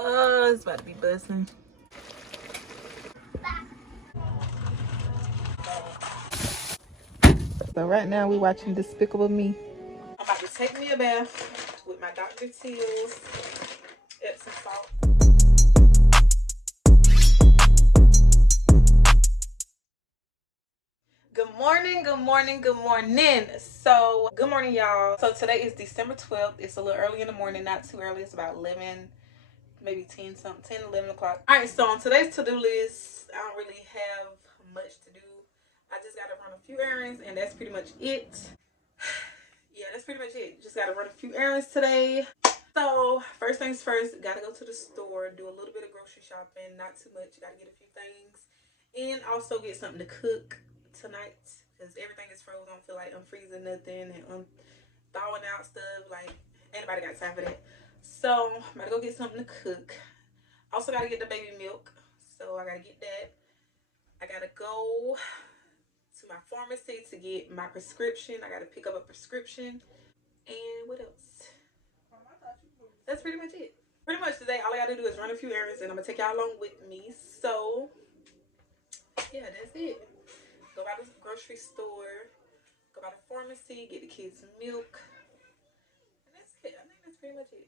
Oh, it's about to be busting. So right now we're watching Despicable Me. I'm about to take me a bath with my Dr. Teal's Epsom salt. Good morning, good morning, good morning. So good morning, y'all. So today is December 12th. It's a little early in the morning, not too early. It's about 11, maybe 10 something, 10, 11 o'clock. All right, so on today's to-do list, I don't really have much to do. I just got to run a few errands and that's pretty much it. Yeah, that's pretty much it. Just got to run a few errands today. So first things first, got to go to the store, do a little bit of grocery shopping, not too much. Got to get a few things and also get something to cook tonight because everything is frozen. I don't feel like I'm freezing nothing and I'm thawing out stuff. Like, anybody got time for that? So I'm about to go get something to cook. Also got to get the baby milk, so I got to get that. I got to go to my pharmacy to get my prescription. I got to pick up a prescription. And what else? That's pretty much it. Pretty much today, all I got to do is run a few errands and I'm going to take y'all along with me. So, yeah, that's it. Go by the grocery store, go by the pharmacy, get the kids some milk. And that's it. I think that's pretty much it.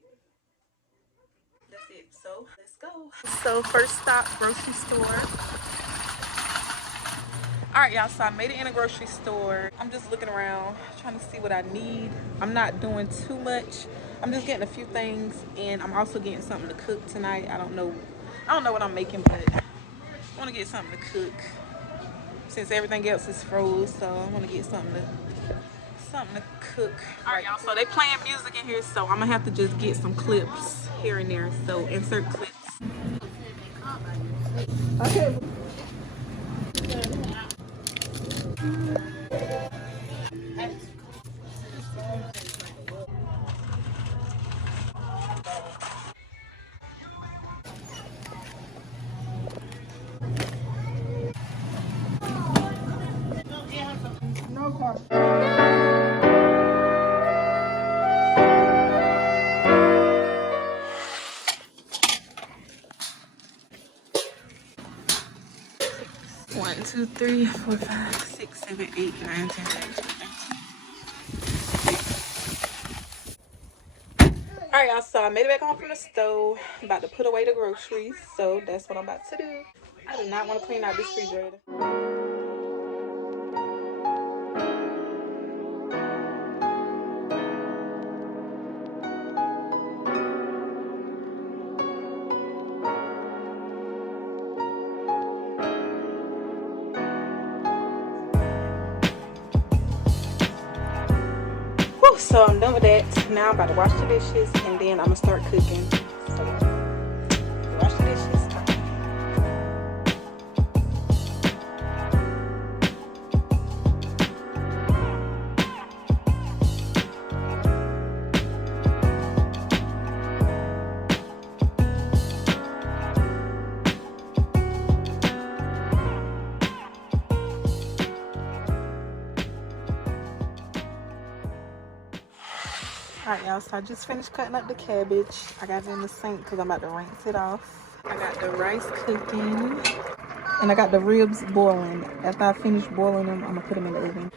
That's it. So, let's go. So, first stop, grocery store. Alright, y'all, so I made it in a grocery store. I'm just looking around, trying to see what I need. I'm not doing too much. I'm just getting a few things, and I'm also getting something to cook tonight. I don't know what I'm making, but I want to get something to cook since everything else is froze. So I want to get something to cook. Alright, y'all, so they playing music in here, so I'm gonna have to just get some clips here and there. So insert clips. Okay. 1, 2, 3, 4, 5, 6, 7, 8, 9, 10, 11. Alright, y'all, so I made it back home from the stove. I'm about to put away the groceries, so that's what I'm about to do. I do not want to clean out this refrigerator. Whew, so I'm done with that. Now I'm about to wash the dishes and then I'm gonna start cooking. So, wash the dishes. Alright, y'all, so I just finished cutting up the cabbage. I got it in the sink because I'm about to rinse it off. I got the rice cooking and I got the ribs boiling. After I finish boiling them, I'm gonna put them in the oven.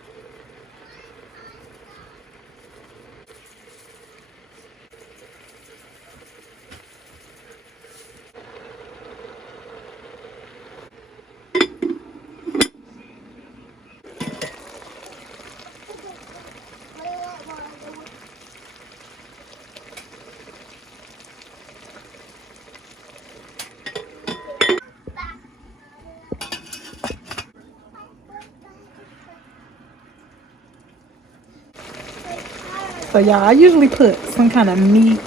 So y'all, I usually put some kind of meat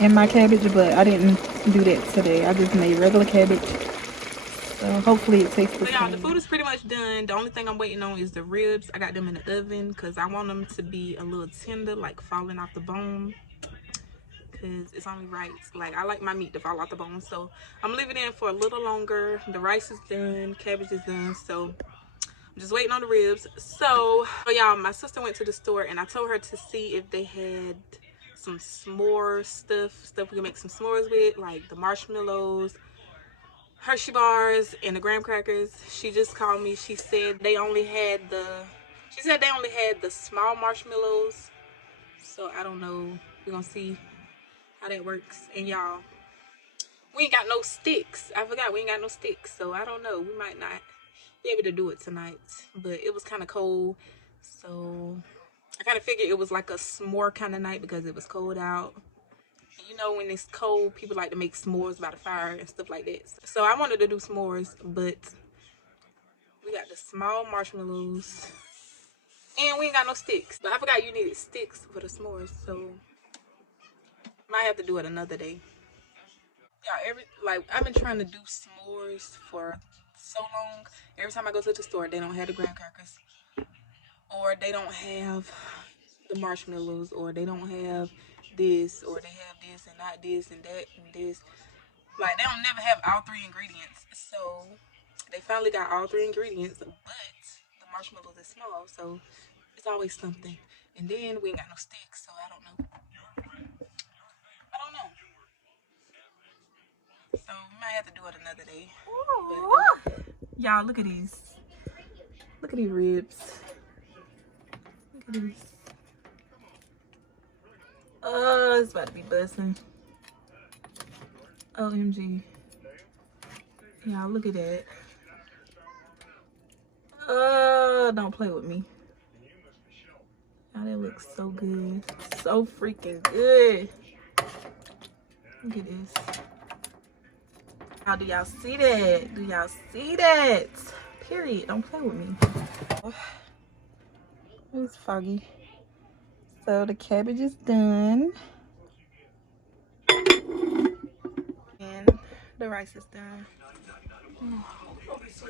in my cabbage, but I didn't do that today. I just made regular cabbage. So hopefully it tastes the same. So y'all, the food is pretty much done. The only thing I'm waiting on is the ribs. I got them in the oven because I want them to be a little tender, like falling off the bone. Because it's only right. Like, I like my meat to fall off the bone. So I'm leaving it in for a little longer. The rice is done. Cabbage is done. So I'm just waiting on the ribs. So y'all, my sister went to the store and I told her to see if they had some s'more stuff we can make some s'mores with, like the marshmallows, Hershey bars, and the graham crackers. She just called me. She said they only had the small marshmallows. So I don't know. We're gonna see how that works. And y'all, we ain't got no sticks. I forgot we ain't got no sticks. So I don't know. We might not be able to do it tonight. But it was kind of cold. So I kind of figured it was like a s'more kind of night because it was cold out. And you know, when it's cold, people like to make s'mores by the fire and stuff like that. So I wanted to do s'mores, but we got the small marshmallows. And we ain't got no sticks. But I forgot you needed sticks for the s'mores. So might have to do it another day. Yeah, I've been trying to do s'mores for so long. Every time I go to the store, they don't have the graham crackers, or they don't have the marshmallows, or they don't have this, or they have this and not this and that and this. Like they don't never have all three ingredients. So they finally got all three ingredients, but the marshmallows is small, so it's always something. And then we ain't got no sticks, so I don't know. I don't know. So we might have to do it another day. But, y'all, look at these. Look at these ribs. Look at these. Oh, it's about to be busting. OMG. Y'all, look at that. Don't play with me. Y'all, that looks so good. So freaking good. Look at this. How do y'all see that? Do y'all see that? Period. Don't play with me. It's foggy. So the cabbage is done. And the rice is done. Mm. It's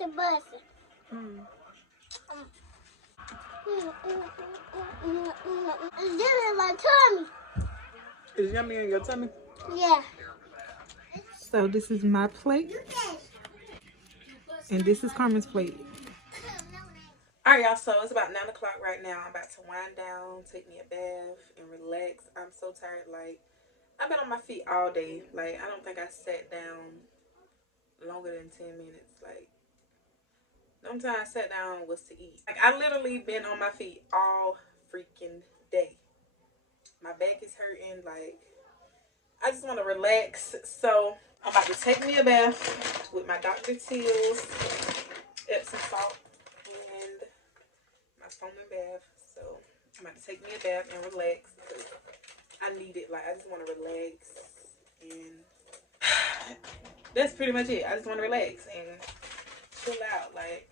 in my tummy. Is yummy in your tummy? Yeah. So this is my plate. And this is Carmen's plate. Alright, y'all, so it's about 9 o'clock right now. I'm about to wind down, take me a bath, and relax. I'm so tired. Like, I've been on my feet all day. Like, I don't think I sat down longer than 10 minutes. Like, the only time I sat down was to eat. Like, I literally been on my feet all freaking day. My back is hurting. Like, I just want to relax. So, I'm about to take me a bath with my Dr. Teal's Epsom salt and my foaming bath. So, I'm about to take me a bath and relax. I need it. Like, I just want to relax. And that's pretty much it. I just want to relax and chill out. Like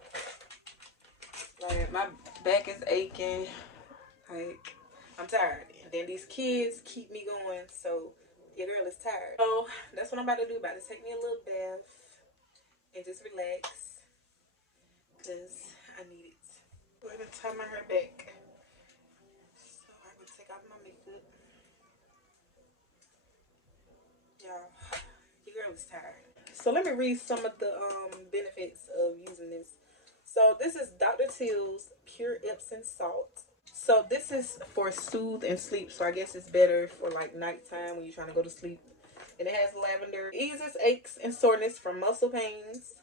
my back is aching. Like, I'm tired. And then these kids keep me going. So, your girl is tired. So, that's what I'm about to do. About to take me a little bath and just relax. Because I need it. Go ahead and tie my hair back. So, I can take off my makeup. Y'all, your girl is tired. So, let me read some of the benefits of using this. So, this is Dr. Teal's Pure Epsom Salt. So this is for soothe and sleep. So I guess it's better for like nighttime when you're trying to go to sleep. And it has lavender. Eases aches and soreness from muscle pains.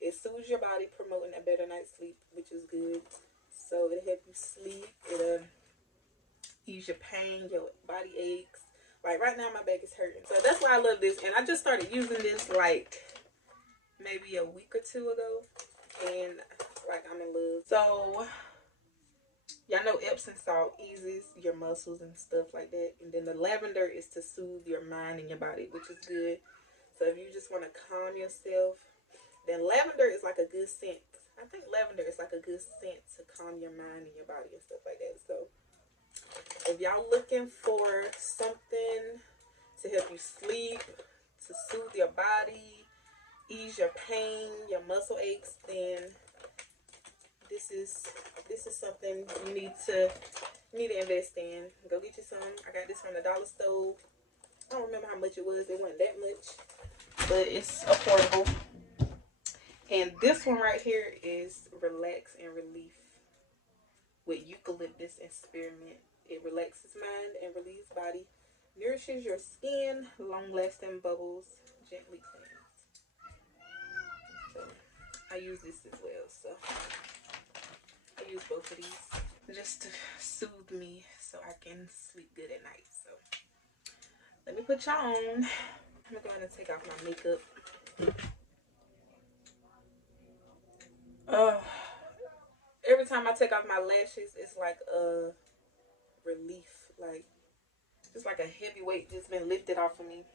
It soothes your body, promoting a better night's sleep, which is good. So it'll help you sleep. It'll ease your pain, your body aches. Like right now my back is hurting. So that's why I love this. And I just started using this like maybe a week or two ago. And like I'm in love. So y'all know Epsom salt eases your muscles and stuff like that. And then the lavender is to soothe your mind and your body, which is good. So if you just want to calm yourself, then lavender is like a good scent. I think lavender is like a good scent to calm your mind and your body and stuff like that. So if y'all looking for something to help you sleep, to soothe your body, ease your pain, your muscle aches, then this is something you need to invest in. Go get you some. I got this from the dollar store. I don't remember how much it was. It wasn't that much, but it's affordable. And this one right here is Relax and Relief. with eucalyptus and spearmint. It relaxes mind and relieves body, nourishes your skin, long-lasting bubbles, gently cleanse. So I use this as well. So I use both of these just to soothe me so I can sleep good at night. So let me put y'all on. I'm gonna go ahead and take off my makeup. Every time I take off my lashes, it's like a relief, like just like a heavy weight just been lifted off of me.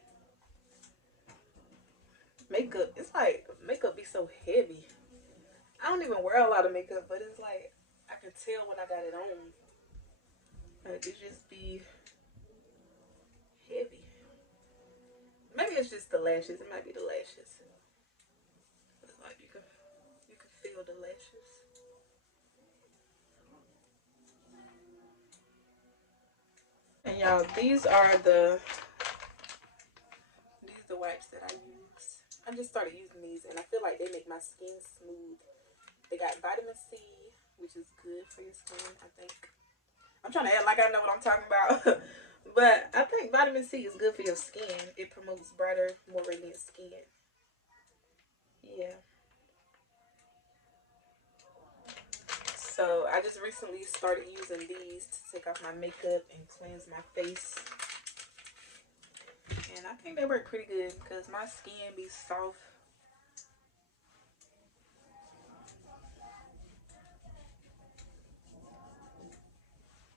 Makeup, it's like makeup be so heavy. I don't even wear a lot of makeup, but it's like I can tell when I got it on. Like it just be heavy. Maybe it's just the lashes. It might be the lashes. It's like you can feel the lashes. And y'all, these are the wipes that I use. I just started using these and I feel like they make my skin smooth. They got vitamin C, which is good for your skin, I think. I'm trying to act like I know what I'm talking about. But I think vitamin C is good for your skin. It promotes brighter, more radiant skin. Yeah. So I just recently started using these to take off my makeup and cleanse my face. And I think they work pretty good because my skin be soft.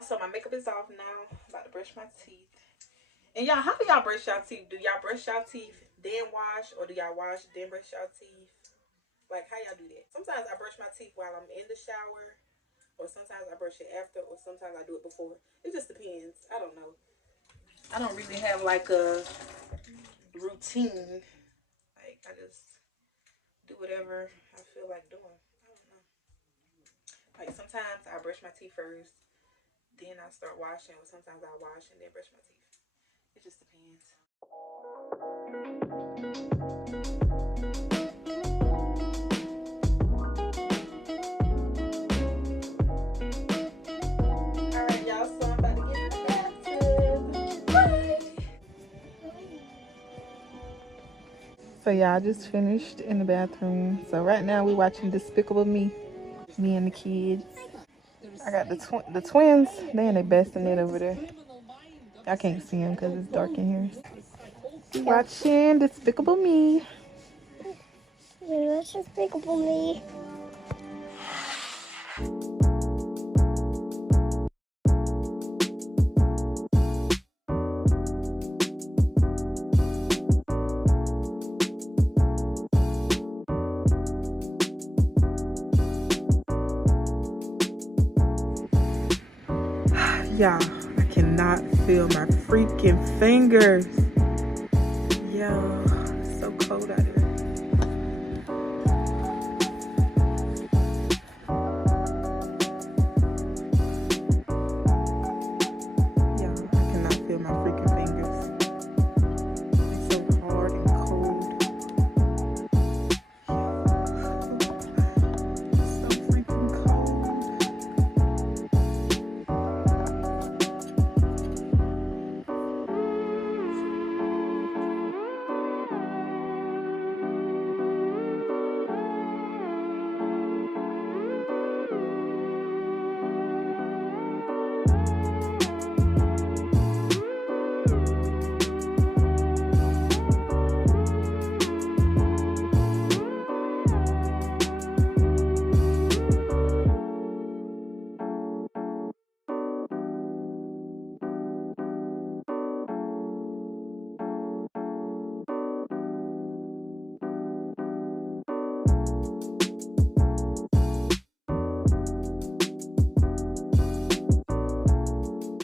So my makeup is off now. I'm about to brush my teeth. And y'all, how do y'all brush y'all teeth? Do y'all brush y'all teeth, then wash? Or do y'all wash, then brush y'all teeth? Like, how y'all do that? Sometimes I brush my teeth while I'm in the shower. Or sometimes I brush it after. Or sometimes I do it before. It just depends. I don't know. I don't really have like a routine. Like I just do whatever I feel like doing. I don't know. Like sometimes I brush my teeth first, then I start washing, or sometimes I wash and then brush my teeth. It just depends. Alright y'all, so I'm about to get in the bathtub. Bye! So y'all, I just finished in the bathroom. So right now we're watching Despicable Me and the kids. I got the twins. They in their bassinet over there. I can't see them because it's dark in here. Watching Despicable Me. Yeah, that's Despicable Me. Y'all, I cannot feel my freaking fingers. Yo.